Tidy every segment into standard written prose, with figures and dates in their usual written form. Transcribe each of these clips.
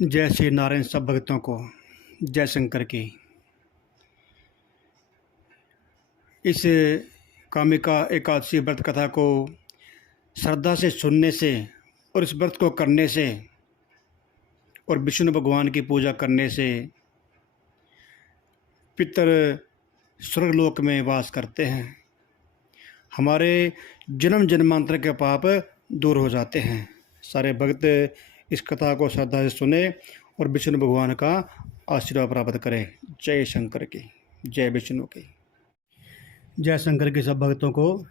जय श्री नारायण सब भक्तों को। जय शंकर की। इस कामिका एकादशी व्रत कथा को श्रद्धा से सुनने से और इस व्रत को करने से और विष्णु भगवान की पूजा करने से पितर स्वर्गलोक में वास करते हैं। हमारे जन्म जन्मांतर के पाप दूर हो जाते हैं। सारे भक्त इस कथा को श्रद्धा से सुने और विष्णु भगवान का आशीर्वाद प्राप्त करें। जय शंकर की। जय विष्णु की। जय शंकर के सब भक्तों को।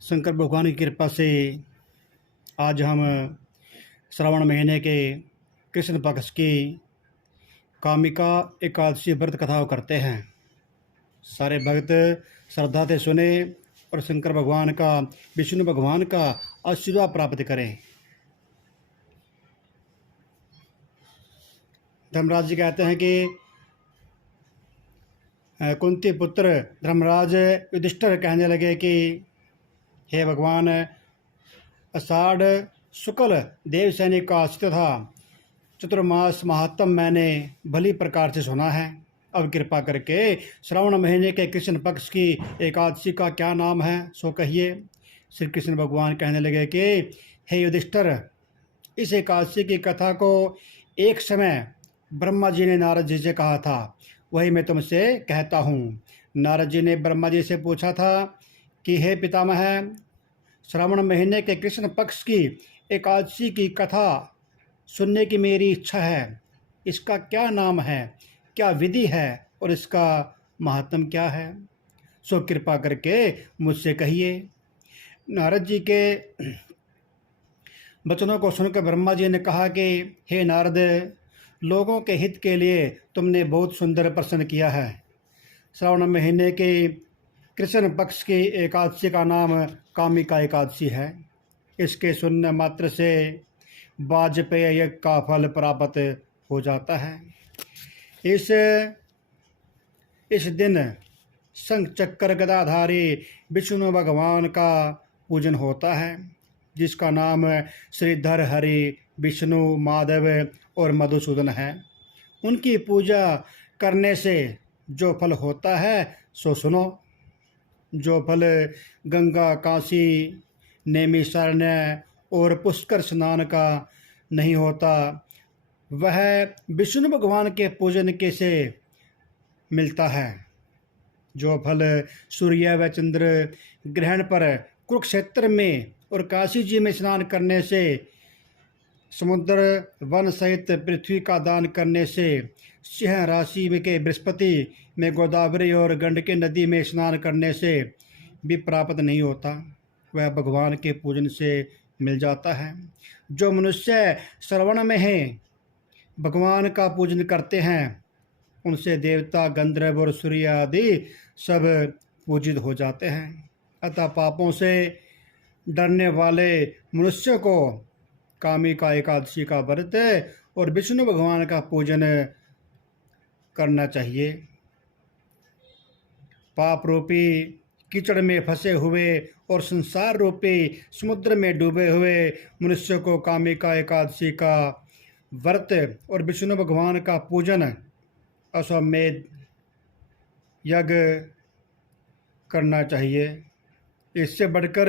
शंकर भगवान की कृपा से आज हम श्रावण महीने के कृष्ण पक्ष की कामिका एकादशी व्रत कथा को करते हैं। सारे भक्त श्रद्धा से सुने और शंकर भगवान का, विष्णु भगवान का आशीर्वाद प्राप्त करें। धर्मराज जी कहते हैं कि कुंती पुत्र धर्मराज युधिष्ठिर कहने लगे कि हे भगवान, आषाढ़ शुक्ल देवसैनी का आश्रित था चतुर्मास महात्म मैंने भली प्रकार से सुना है। अब कृपा करके श्रावण महीने के कृष्ण पक्ष की एकादशी का क्या नाम है सो कहिए। श्री कृष्ण भगवान कहने लगे कि हे युधिष्ठिर, इस एकादशी की कथा को एक समय ब्रह्मा जी ने नारद जी से कहा था, वही मैं तुमसे कहता हूँ। नारद जी ने ब्रह्मा जी से पूछा था कि हे पितामह, श्रावण महीने के कृष्ण पक्ष की एकादशी की कथा सुनने की मेरी इच्छा है। इसका क्या नाम है, क्या विधि है और इसका महात्म क्या है, सो कृपा करके मुझसे कहिए। नारद जी के वचनों को सुनकर ब्रह्मा जी ने कहा कि हे नारद, लोगों के हित के लिए तुमने बहुत सुंदर प्रश्न किया है। श्रावण महीने के कृष्ण पक्ष की एकादशी का नाम कामिका एकादशी है। इसके सुनने मात्र से वाजपेय यज्ञ का फल प्राप्त हो जाता है। इस दिन शंख चक्र गदाधारी विष्णु भगवान का पूजन होता है, जिसका नाम श्रीधर, हरि, विष्णु, माधव और मधुसूदन है। उनकी पूजा करने से जो फल होता है सो सुनो। जो फल गंगा, काशी, नैमिषारण्य और पुष्कर स्नान का नहीं होता, वह विष्णु भगवान के पूजन के से मिलता है। जो फल सूर्य व चंद्र ग्रहण पर कुरुक्षेत्र में और काशी जी में स्नान करने से, समुद्र वन सहित पृथ्वी का दान करने से, सिंह राशि में के बृहस्पति में गोदावरी और गंडकी नदी में स्नान करने से भी प्राप्त नहीं होता, वह भगवान के पूजन से मिल जाता है। जो मनुष्य श्रवण में हैं भगवान का पूजन करते हैं, उनसे देवता, गंधर्व और सूर्य आदि सब पूजित हो जाते हैं। अतः पापों से डरने वाले मनुष्य को कामिका एकादशी का व्रत और विष्णु भगवान का पूजन करना चाहिए। पाप रूपी कीचड़ में फंसे हुए और संसार रूपी समुद्र में डूबे हुए मनुष्य को कामिका एकादशी का व्रत और विष्णु भगवान का पूजन, अश्वमेध यज्ञ करना चाहिए। इससे बढ़कर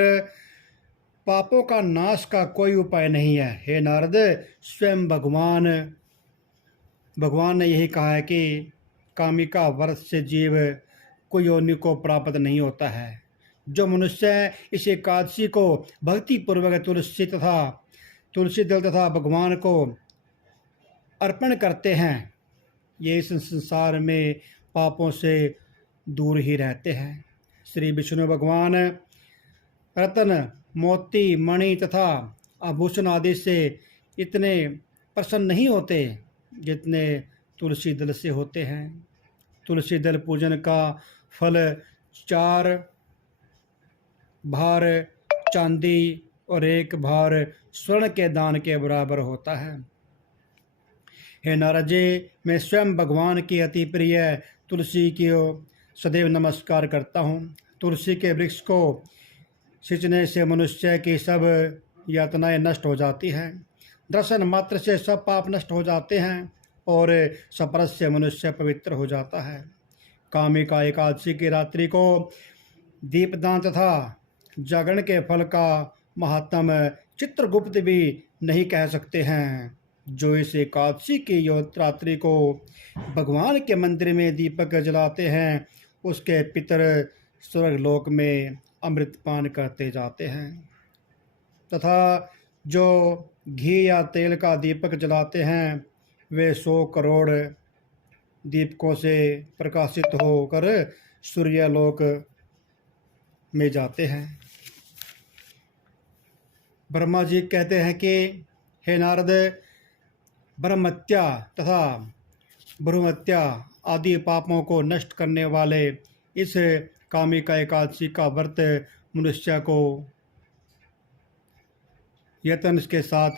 पापों का नाश का कोई उपाय नहीं है। हे नारद, स्वयं भगवान ने यही कहा है कि कामिका व्रत से जीव को योनि को प्राप्त नहीं होता है। जो मनुष्य इस एकादशी को भक्ति पूर्वक तुलसी दल तथा भगवान को अर्पण करते हैं, ये इस संसार में पापों से दूर ही रहते हैं। श्री विष्णु भगवान रत्न, मोती, मणि तथा आभूषण आदि से इतने प्रसन्न नहीं होते जितने तुलसी दल से होते हैं। तुलसी दल पूजन का फल 4 भार चांदी और 1 भार स्वर्ण के दान के बराबर होता है। हे नारद जी, मैं स्वयं भगवान की अति प्रिय तुलसी की सदैव नमस्कार करता हूँ। तुलसी के वृक्ष को सिंचने से मनुष्य की सब यातनाएं नष्ट हो जाती हैं। दर्शन मात्र से सब पाप नष्ट हो जाते हैं और स्पर्श से मनुष्य पवित्र हो जाता है। कामिका एकादशी की रात्रि को दीपदान तथा जागरण के फल का महात्म चित्रगुप्त भी नहीं कह सकते हैं। जो इस एकादशी की रात्रि को भगवान के मंदिर में दीपक जलाते हैं, उसके पितर स्वर्गलोक में अमृत पान करते जाते हैं, तथा जो घी या तेल का दीपक जलाते हैं, वे 100 करोड़ दीपकों से प्रकाशित होकर सूर्यलोक में जाते हैं। ब्रह्मा जी कहते हैं कि हे नारद, ब्रह्महत्या तथा भ्रूहत्या आदि पापों को नष्ट करने वाले इस कामिका एकादशी का व्रत मनुष्य को यत्न के साथ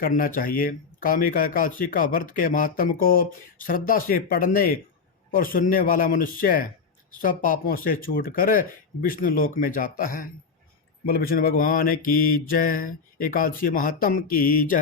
करना चाहिए। कामिका एकादशी का व्रत के महात्म को श्रद्धा से पढ़ने और सुनने वाला मनुष्य सब पापों से छूटकर विष्णु लोक में जाता है। बोल विष्णु भगवान की जय। एकादशी महात्म की जय।